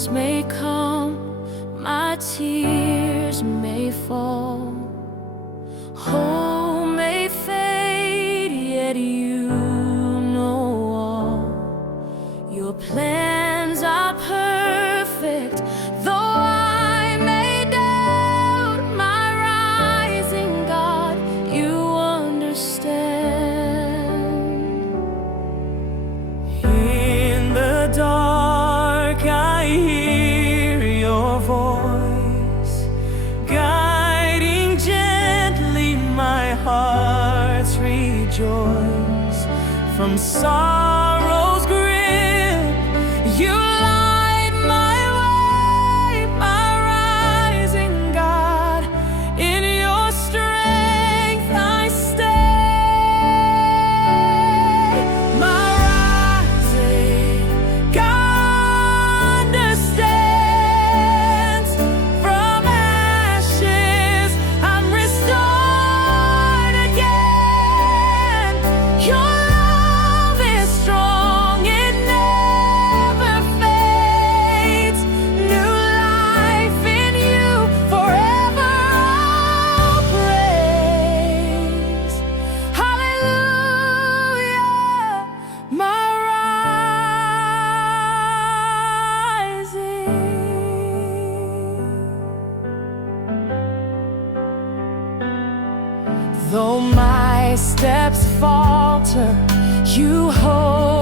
storms may come, my tears may fall, hope may fade, yet you know all. Your plans are perfect, though I may doubt my rising God, you understand. In the dark I hear your voice, guiding gently my heart's rejoice. From sorrow's grip you light my way, my rising God. In your strength I stay. My rising God understands. From ashes I'm restored again. Your love is strong, it never fades. New life in you, forever I'll praise. Hallelujah, my rising. Though my steps falter, you hold